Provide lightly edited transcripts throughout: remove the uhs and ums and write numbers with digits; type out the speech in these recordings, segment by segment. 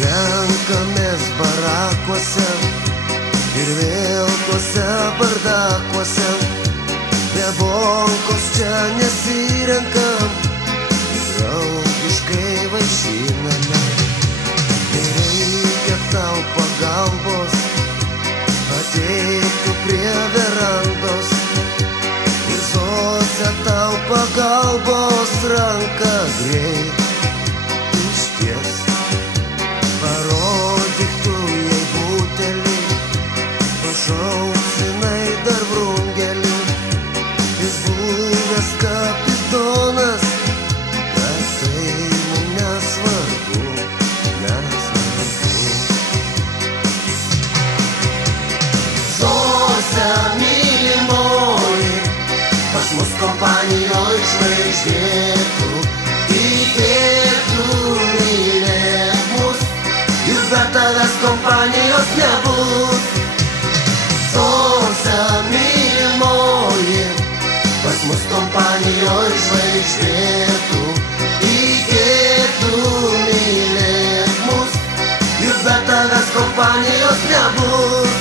renkamės barakuose ir vėl tuose bardakuose. Be bonkos čia nesirenkam, draugiškai vaišiname. Nereikia tau pagalbos, ateik tu prie verandos ir Zosė tau pagalbos ranką greit išties. Parodyk tu jai butelį, pašauks jinai dar Vrungelį. Jis buvęs kapitonas, bet tai mums nesvarbu, nesvarbu. Zosė mylimoji, pas mus kompanijoj žvaigždėtų, įkvėptų mylėk mus, juk be tavęs kompanijos nebus. Zosė mylimoji, pas mus kompanijoj žvaigždėtų, įkvėptų mylėk mus, juk be tavęs kompanijos nebus.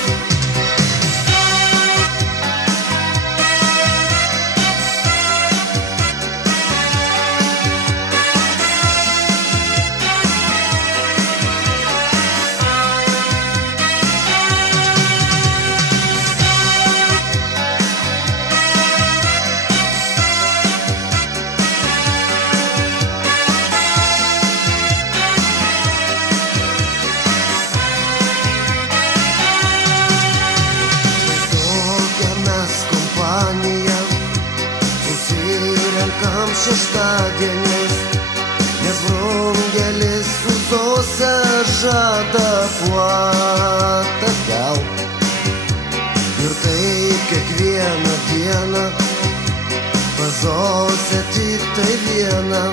Šeštadienis, nes Vrungelis su Zose žada puotą kelt. Ir taip kiekvieną dieną, pas Zosę tik tai vieną.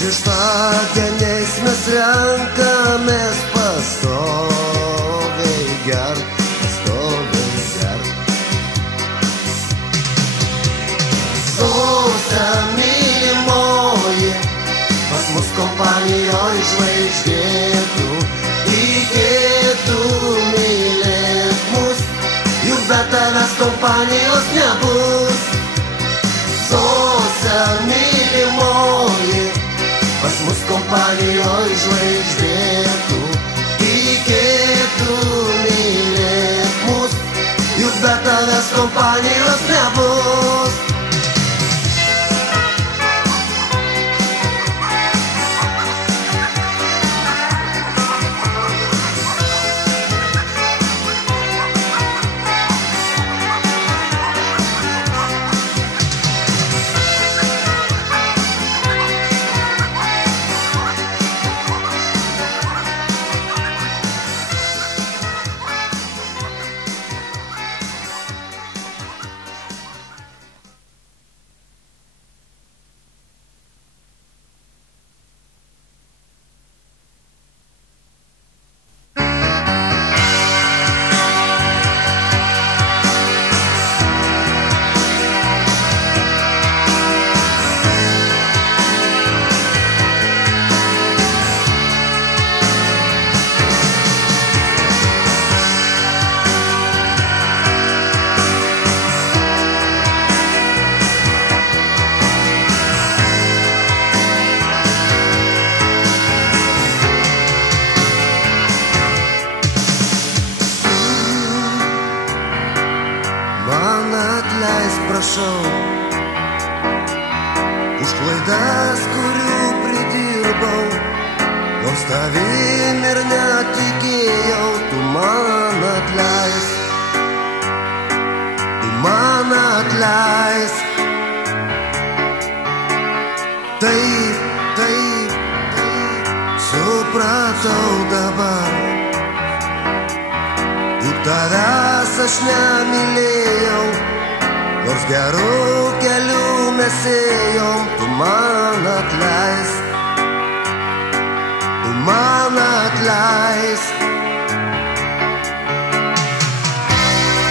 Šeštadieniais mes renkamės pastoviai gert, pastoviai gert. Zosė mylimoji, pas mus kompanijoj žvaigždėtų, įkvėptų mylėk mus, juk be tavęs kompanijos nebus. Zosė mylimoji, pas mus kompanijoj žvaigždėtų, įkvėptų mylėk mus, juk be tavęs kompanijos nebus. Už klaidas, kurių pridirbau, nors tavim ir netikėjau, tu man atleisk, tu man atleisk. Taip, taip, taip, supratau dabar, juk tavęs aš nemylėjau, nors gerų kelių mes ėjom, tu man atleisk, tu man atleisk.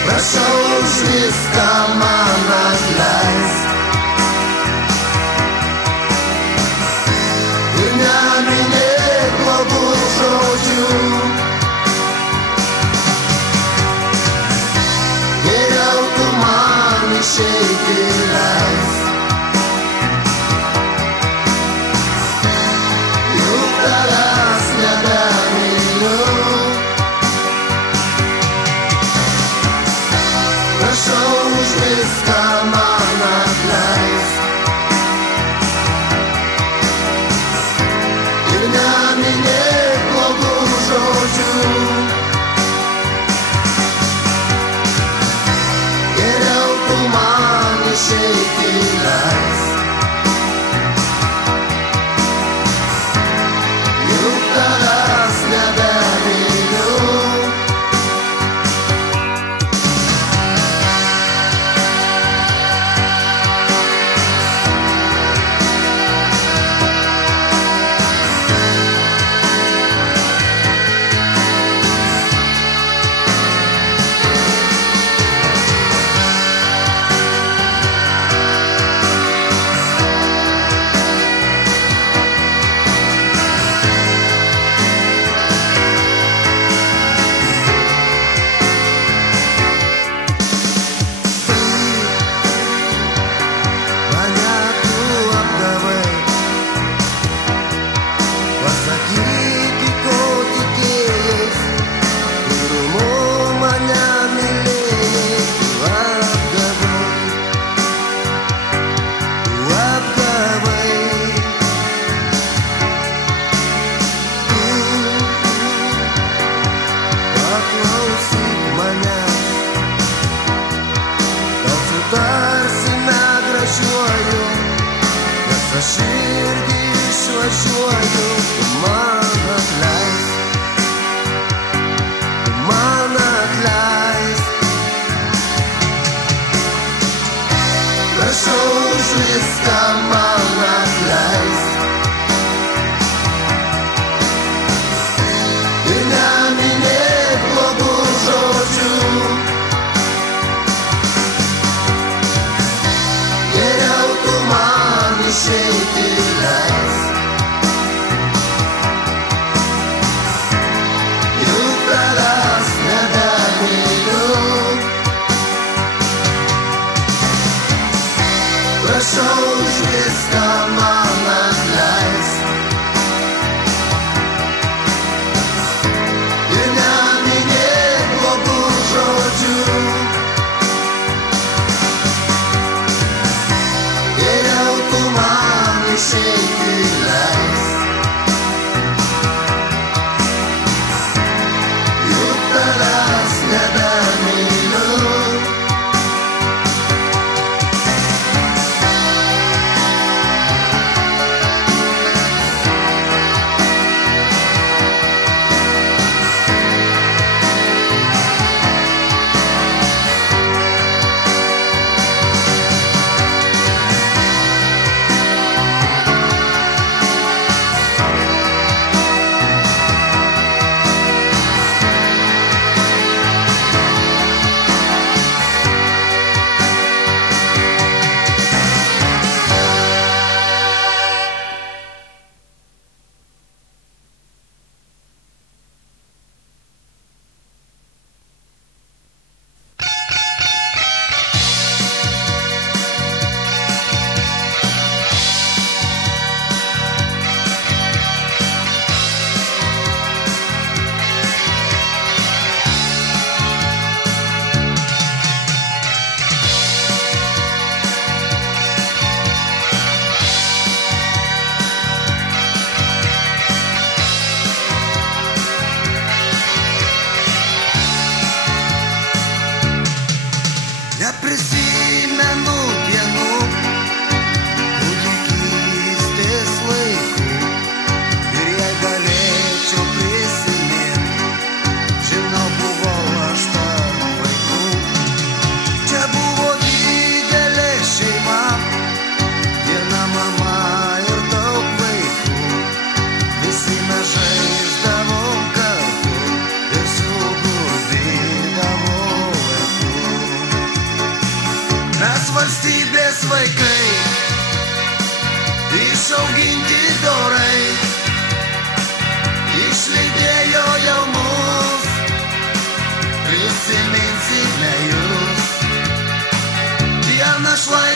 Prašau už viską man atleisk ir neminėk blogų žodžių. išeiti leis. Juk tavęs nebemyliu. Prašau už viską man atleisk. Ir neminėk blogų žodžių. Geriau tu man išeiti leis. Juk tavęs nebemyliu.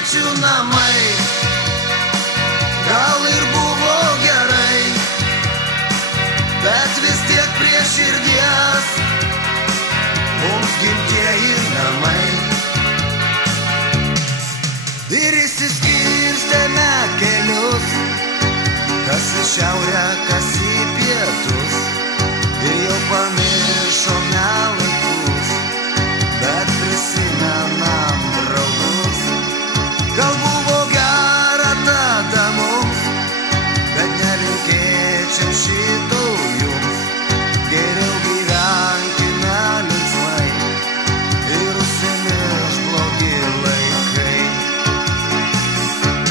našlaičių namai. Gal ir buvo gerai, bet vis tiek prie širdies mums gimtieji namai. Ir išsiskirstėme kelius, kas į šiaurę, kas į pietus, ir jau pamiršome laikus, bet prisimenam draugus. Gal buvo gera tada mums, bet nelinkėčiau šito jums. Geriau gyvenkime linksmai ir užsimirš blogi laikai.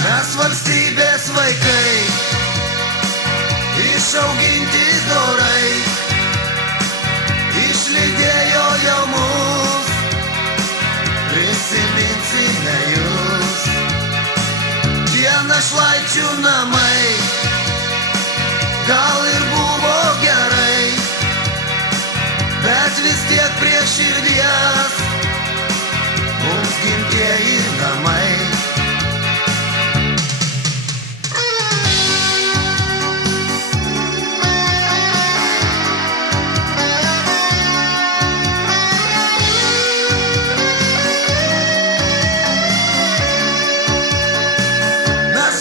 Mes valstybės vaikai, išauginti dorai, išlydėjo jau mus, prisiminsime jūs. Tie našlaičių namai, gal ir buvo gerai, bet vis tiek prie širdies mums gimtieji namai.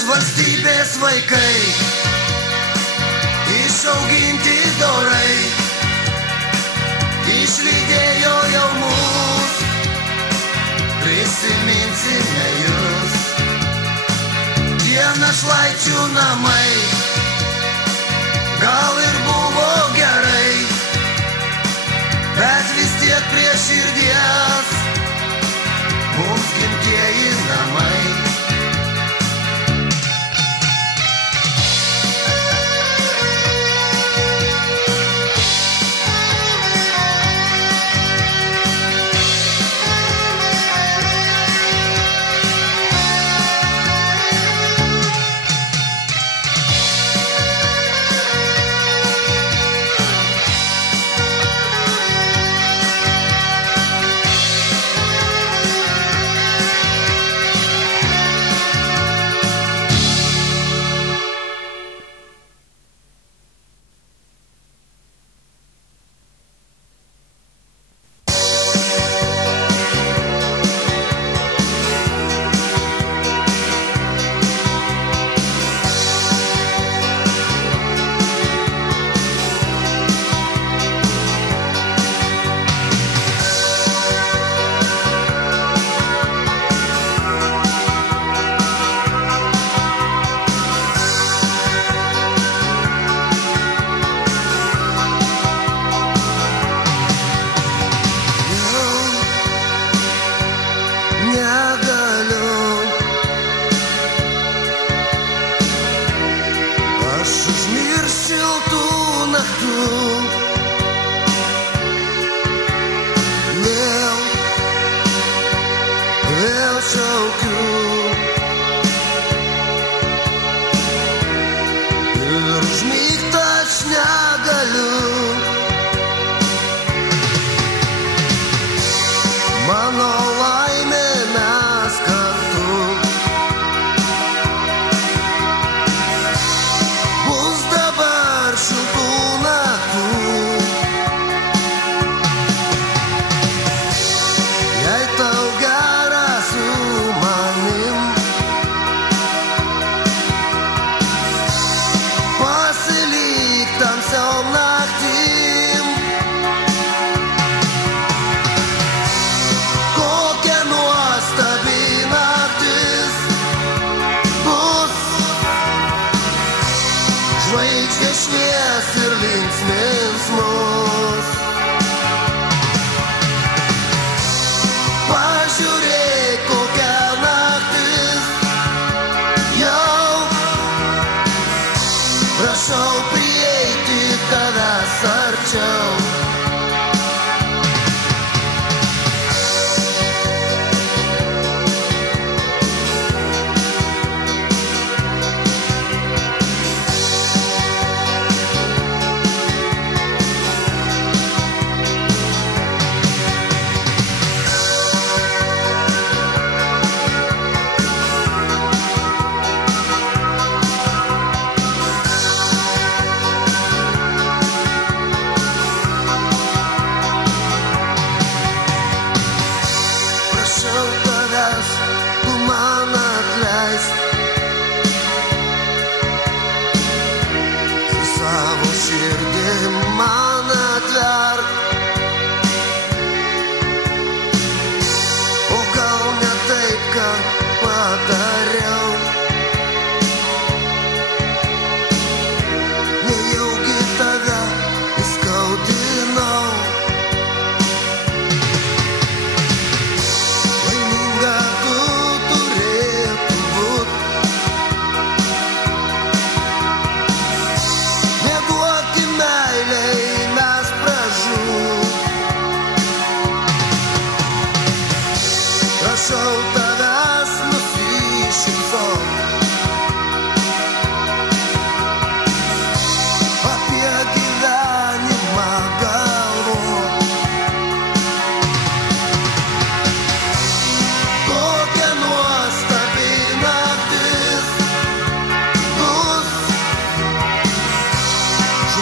Valstybės vaikai, išauginti dorai, išlydėjo jau mus, prisiminsime jūs. Tie našlaičių namai, gal ir buvo gerai, bet vis tiek prie širdies mums gimtieji namai.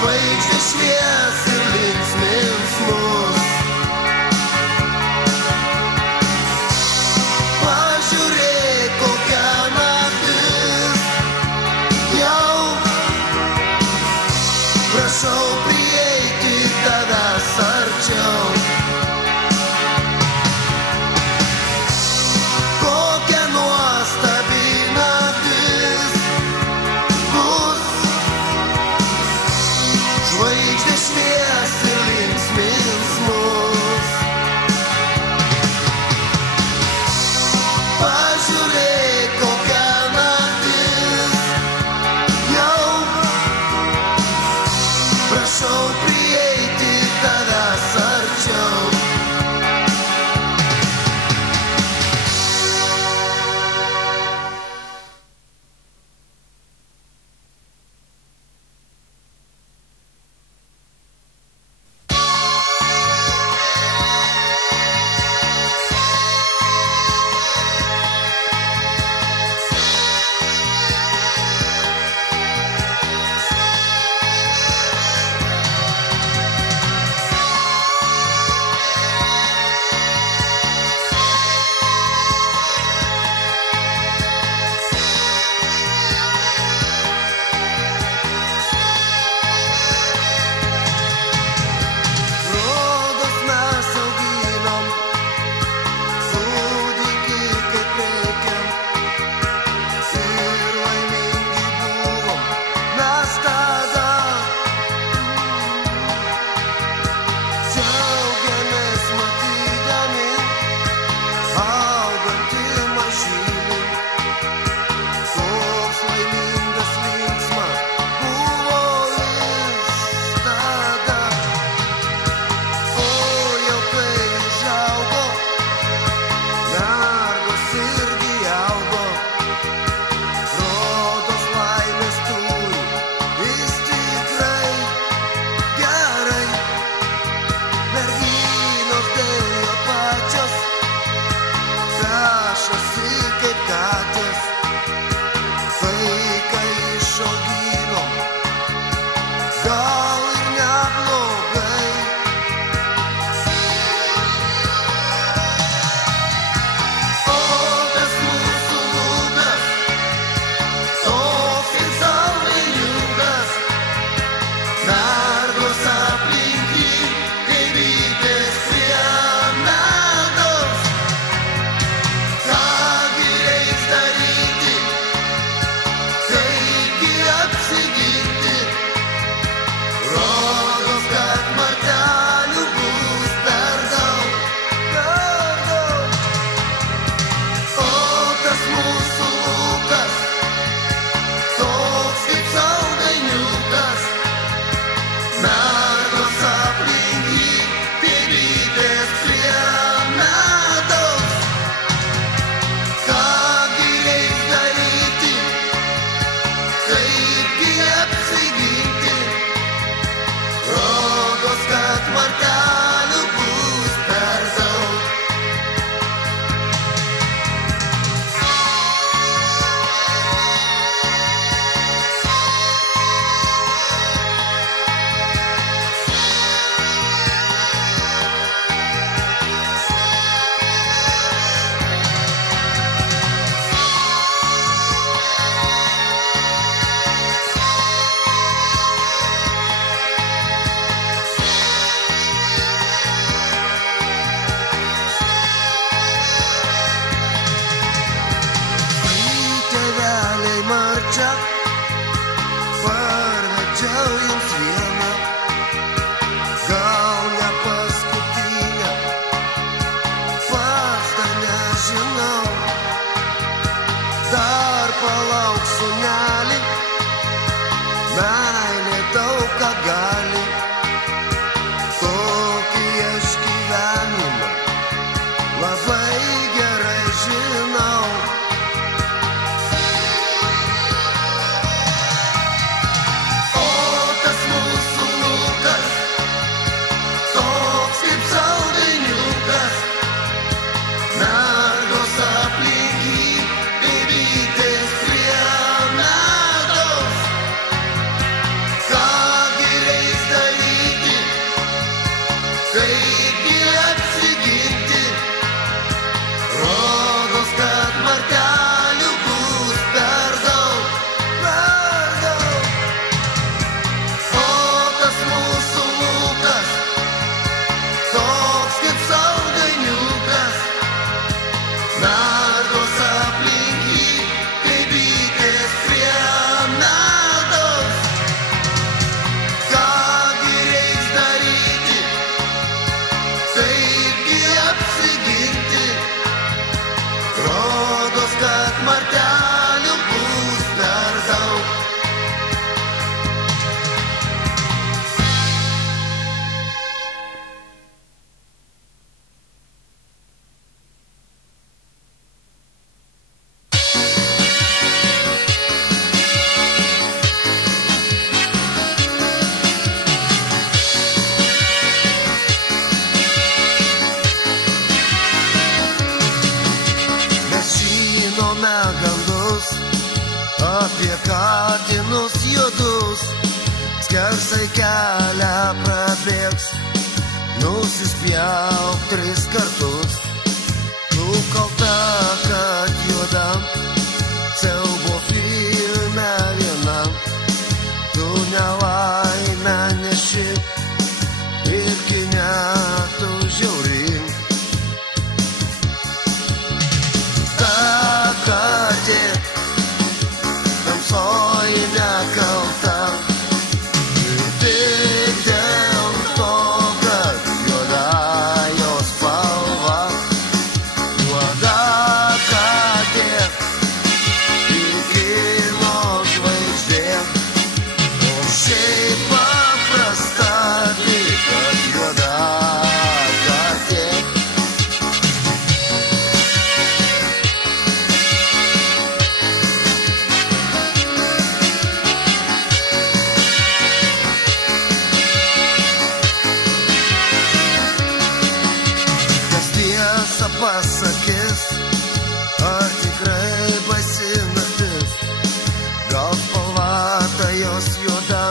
žvaigždės švies ir linksmins mus. Pažiūrėk, kokia naktis jau. Prašau prieiti tavęs arčiau. Kokia nuostabi naktis bus. Žvaigždės švies ir linksmins mus. Pažiūrėk, kokia naktis jau. Prašau prieiti tavęs arčiau. užteks, nusispjauk 3 kartus. Tu kalta, kad juodam siaubo filme vienam. Tu nelaimę neši ir kine tu žiauri. Ta katė tamsoji nekalta. Ir tik dėl to, kad juoda jos spalva. Juoda katė įkino žvaigždė. O šiaip paprasta, tik kad juoda katė. Kas tiesą pasakys, ar tikrai baisi naktis? Gal spalvata jos juoda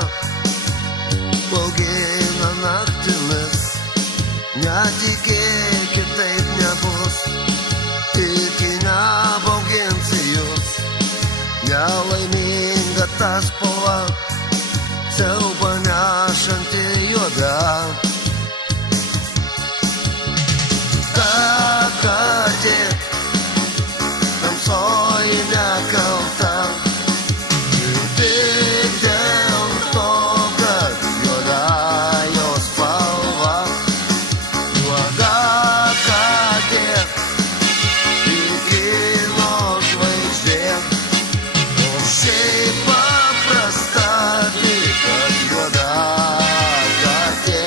baugina naktimis. Netikėk, kitaip nebus, iki nebauginsi jūs. Nelaiminga ta spalva, siaubą nešanti juoda. Ta katė tamsoji nekalta. Ir tik dėl to, kad juoda jos spalva. Juoda katė įkino žvaigždė. O šiaip paprasta, tik kad juoda katė.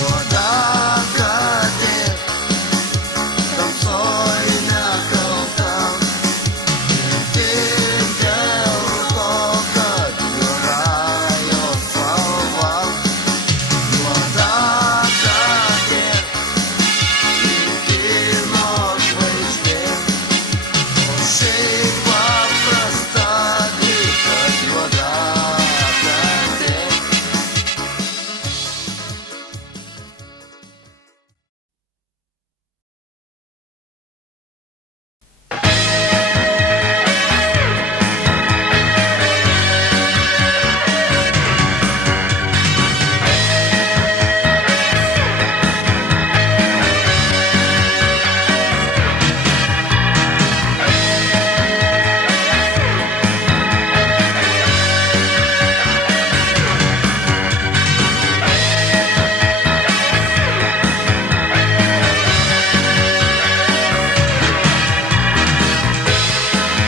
Juoda katė tamsoji nekalta. Ir tik dėl to, kad juoda jos spalva. Juoda katė įkino žvaigždė. O šiaip paprasta, tik kad juoda katė.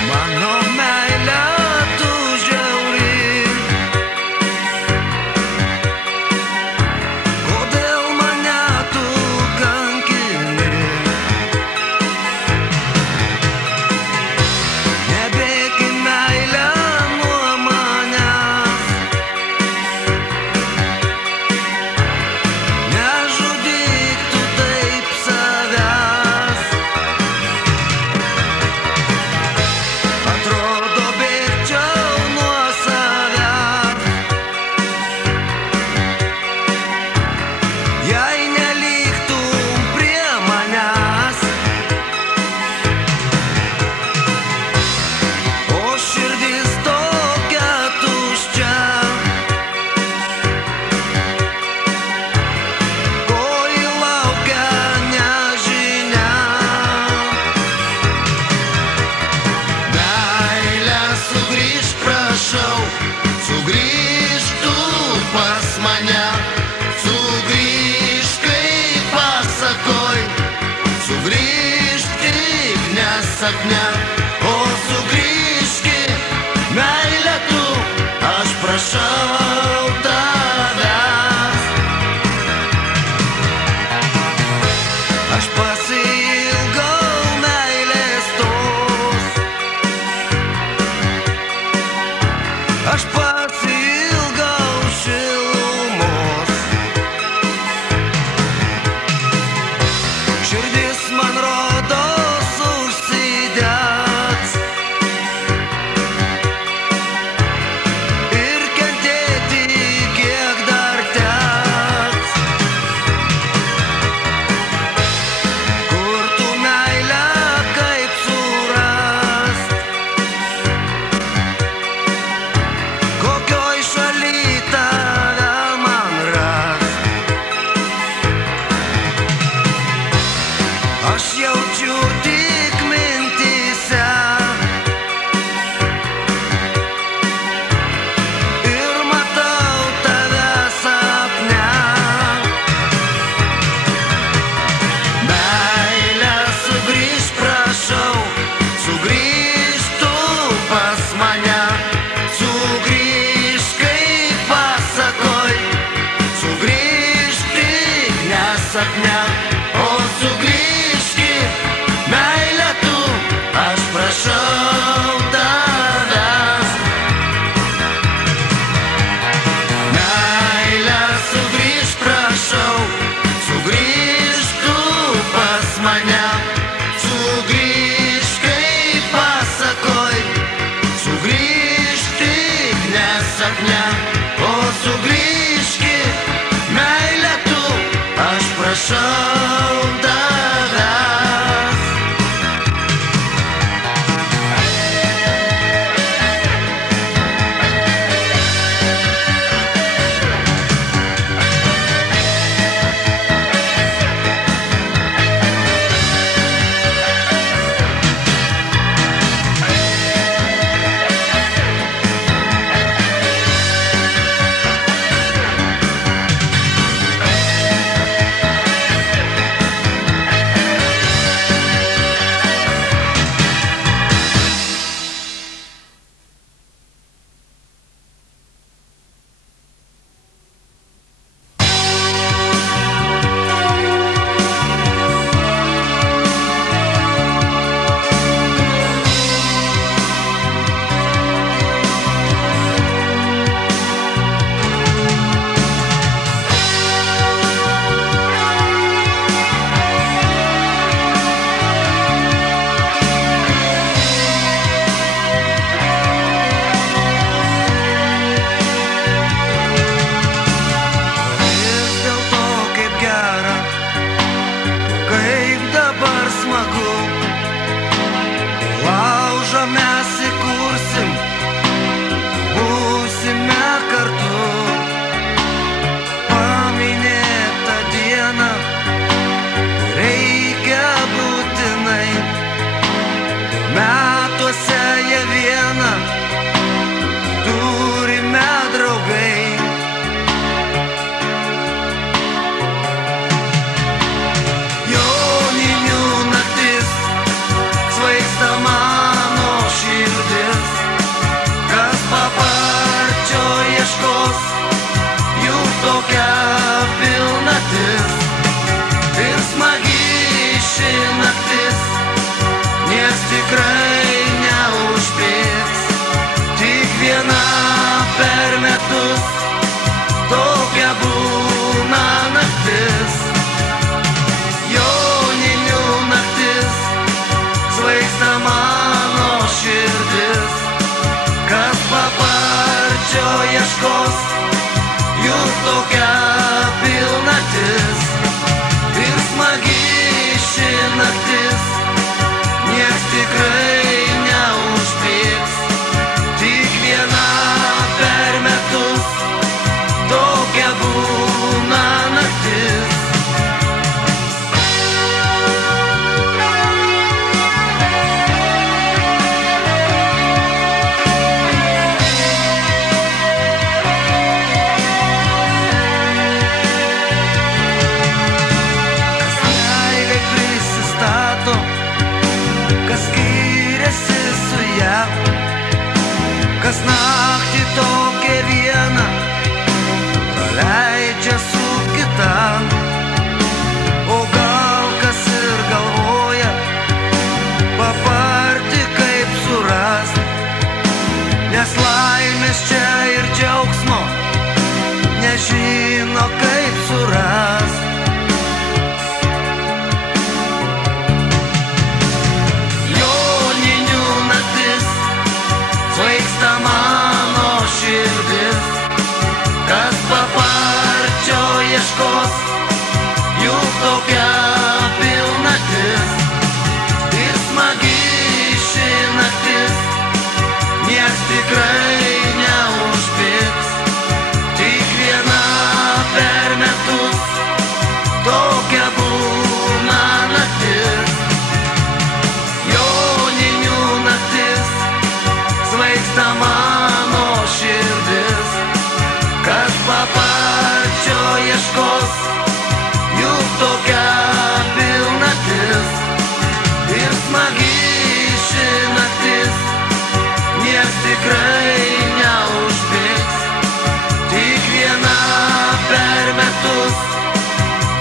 Mano meile tu žiauri, kodėl mane tu kankini? Nebėgi meile nuo manęs, nežudyk tu taip savęs. Atrodo bėgčiau nuo savęs, jei neliktum prie manęs. O širdis tokia tuščia, ko ji laukia nežinia. Meile sugrįžk, prašau, sugrįžk tu pas mane. Sugrįžk, kaip pasakoj, sugrįžk tik ne sapne. O sugrįžki, meile tu, aš prašau tavęs. Aš pasiilgau meilės tos. Aš pasiilgau šilumos. sapne, o sugrįžkit, meilė tu, aš prašau tavęs. Meilė sugrįžk, prašau, sugrįžk tu pas mane, sugrįžk kaip pasakoj, sugrįžk tik ne sapne, o sugrįžkit, meilė tu, aš prašau tavęs.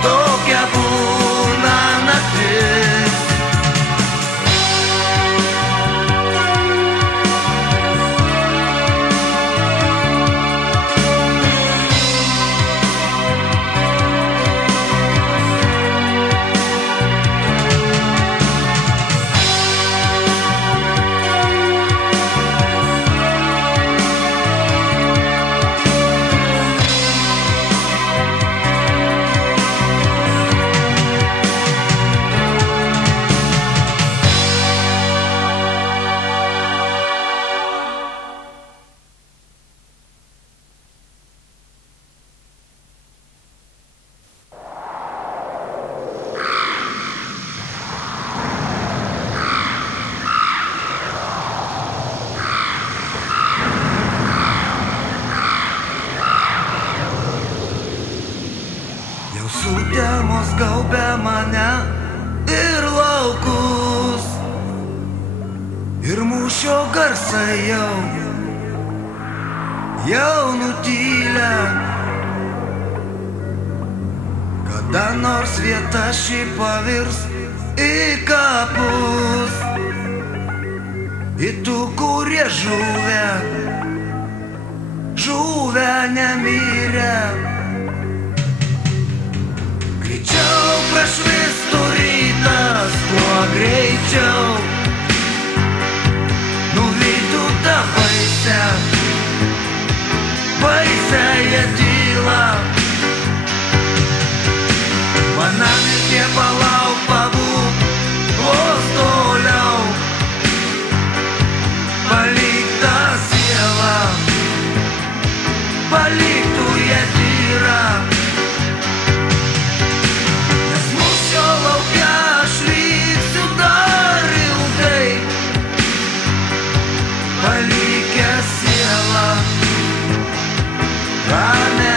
Tokia Jau sutemos gaubia mane ir laukus, ir mūšio garsai jau nutylę. Kada nors vieta šį pavirs į kapus, į tų, kurie žuvę nemirę. Greičiau prašvistų rytas, kuo greičiau nuvytų tą baisiąją tylą. Manamitė palauk, pabūk vos toliau, palik tą sielą, palik tu ją tyrą. Nes mūšio lauke aš liksiu dar ilgai, palikęs sielą, ramią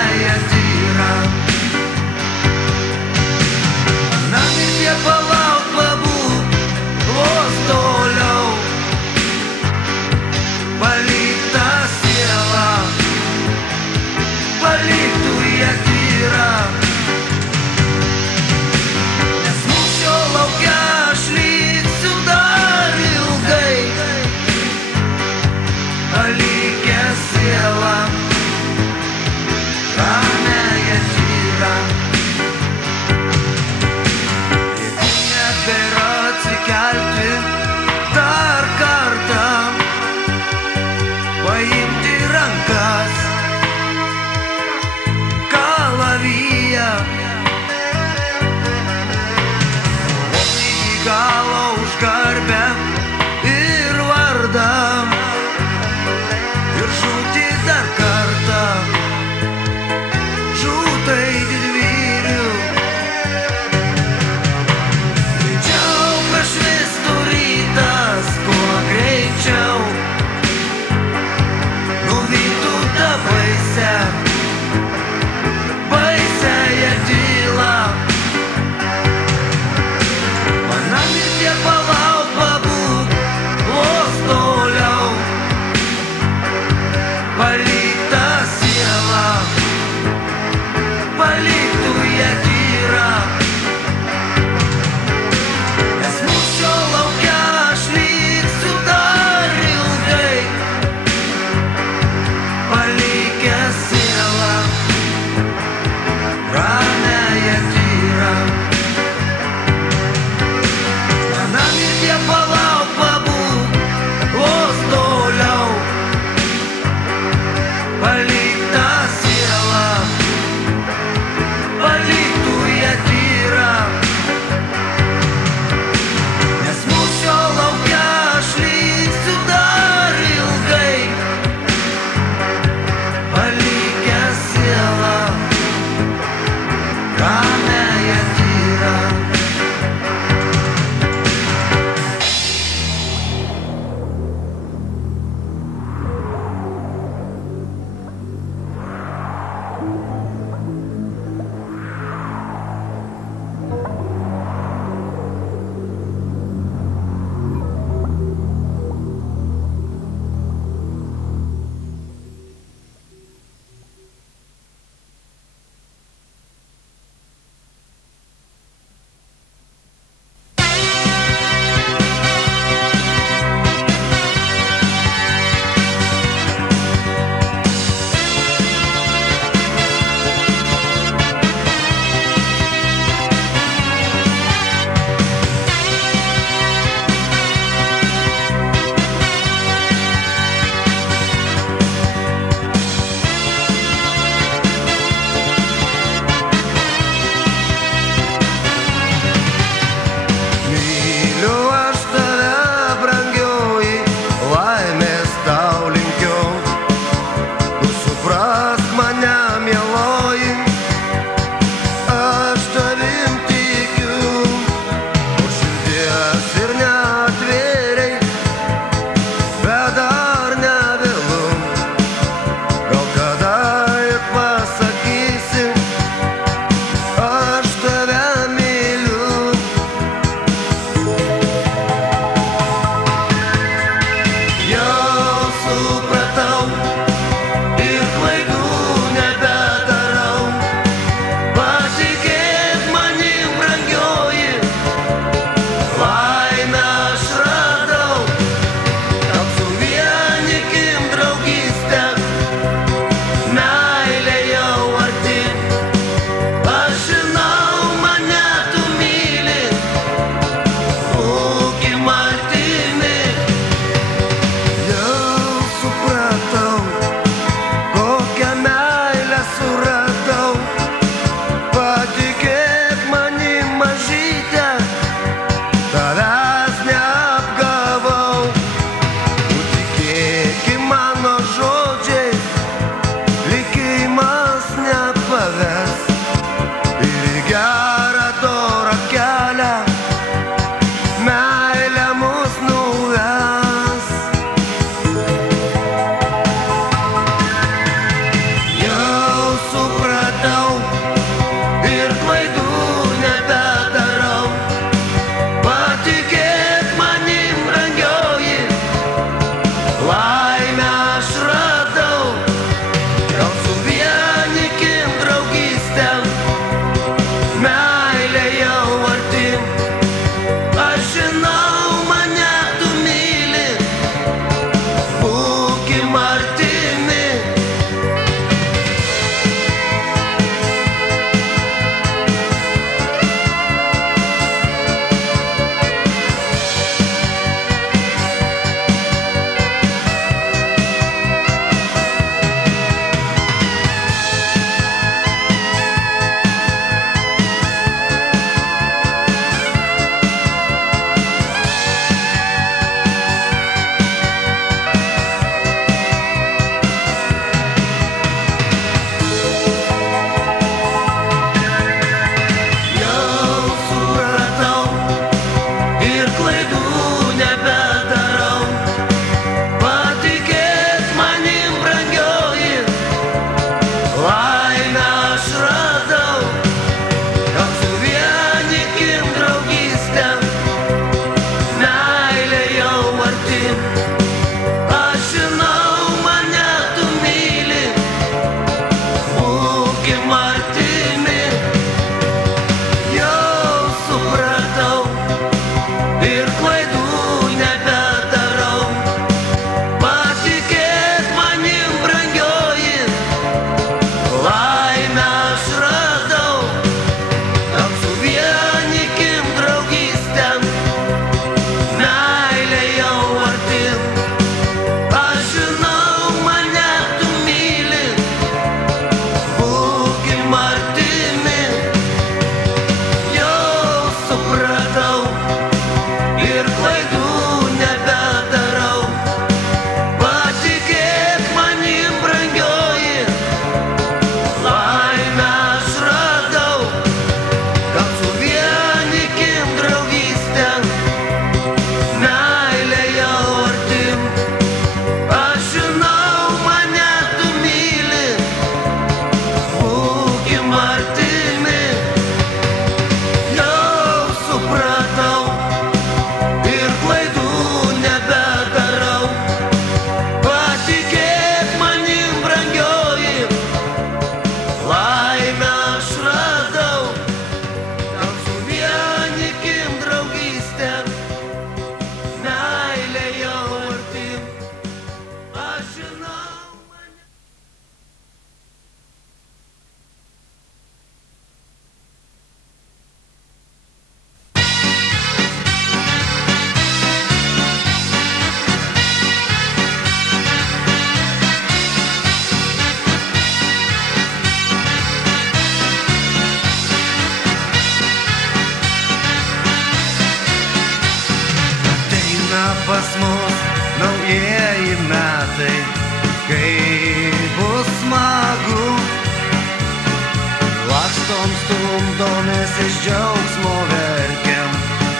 iš džiaugsmo verkiam,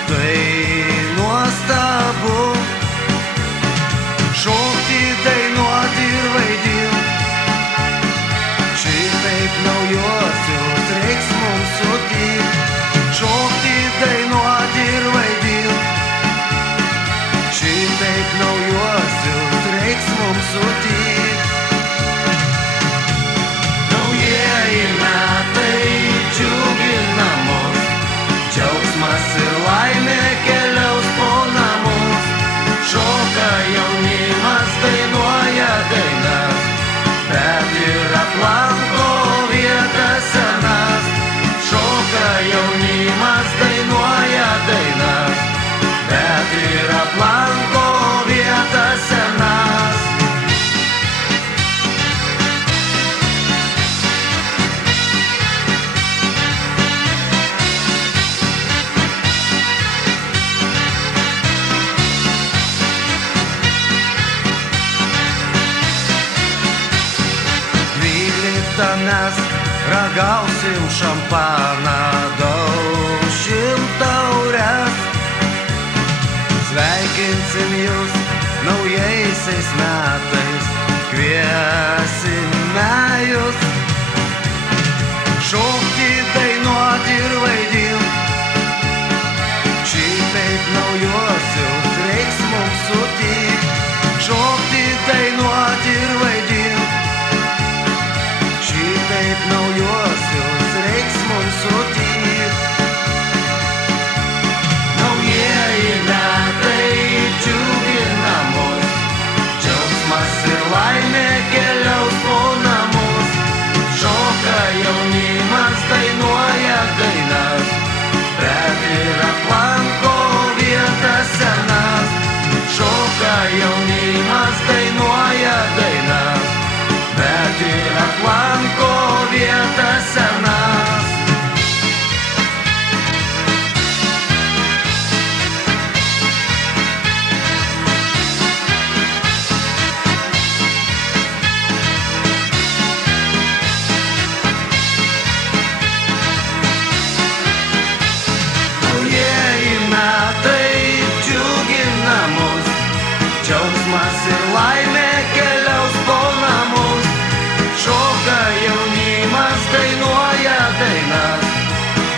tai nuostabu. Šokti, dainuoti ir vaidint, šitaip naujuosius reiks mums sutikt. Šokti, dainuoti ir vaidint, šitaip naujuosius reiks mums sutikt. Naujieji metai džiugina mus, džiaugsmas ir laimė keliaus po namus. Šoka jaunimas, dainuoja dainas, bet ir aplanko vietas senas. Šoka jaunimas, dainuoja dainas, bet ir aplanko vietas senas. 12 mes ragausim šampaną, daušim taures. Sveikinsim jūs naujaisiais metais, kviesime jūs šokti, dainuoti ir vaidint. Šitaip naujuosius reiks mums sutikt. Šokti, dainuoti ir vaidint. Šitaip naujuosius reiks mums sutikt. Naujieji metai džiugina mus, džiaugsmas ir laimė keliaus po namus. Šoka jaunimas, dainuoja dainas, bet ir aplanko vietas senas. Šoka jaunimas, dainuoja dainas, bet ir aplanko vietas senas. Naujieji metai džiugina mus, džiaugsmas ir laimė keliaus po namus. Šoka jaunimas, dainuoja dainas,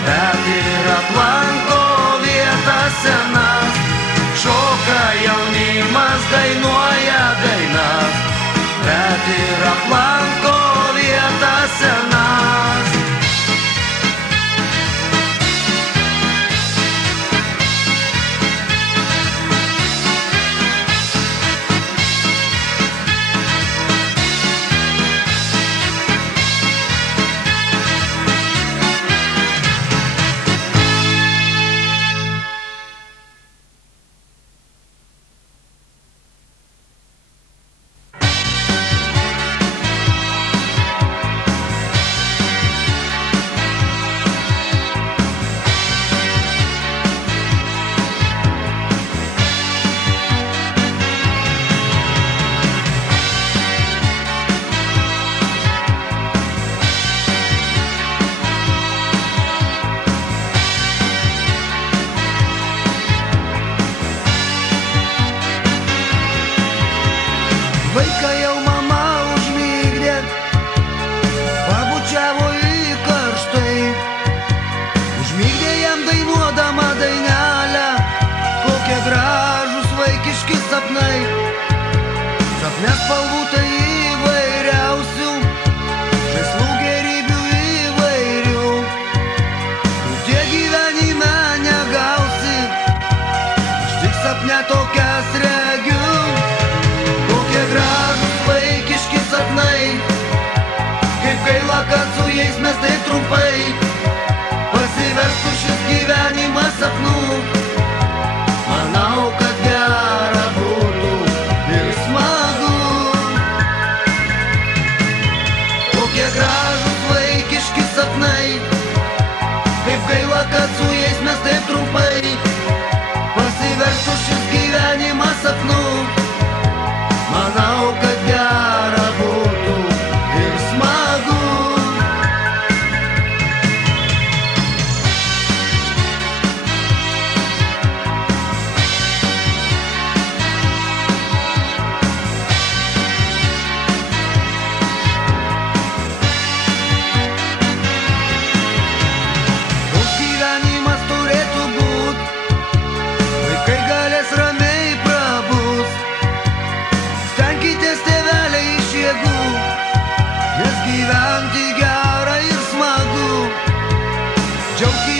bet ir aplanko vietas senas. Šoka jaunimas, dainuoja dainas, bet ir aplanko vietas senas. Vaiką jau mama užmigdė, pabučiavo į karštai. Užmigdė jam dainuodama dainelę, kokie gražūs vaikiški sapnai. Sapne spalvų tai įvairiausių, žaislų gėrybių įvairių. Tu tiek gyvenime negausi, aš tik sapne tokias regiu. Gražūs vaikiški sapnai, kaip gaila, kad su jais mes taip trumpai. Pasiverstų šis gyvenimas sapnų, manau, kad gera būtų ir smagu. Kokie gražūs vaikiški sapnai, kaip gaila, kad su jais mes taip trumpai. Pasiverstų šis gyvenimas sapnų, manau, kad gera būtų ir smagu. Džiaukis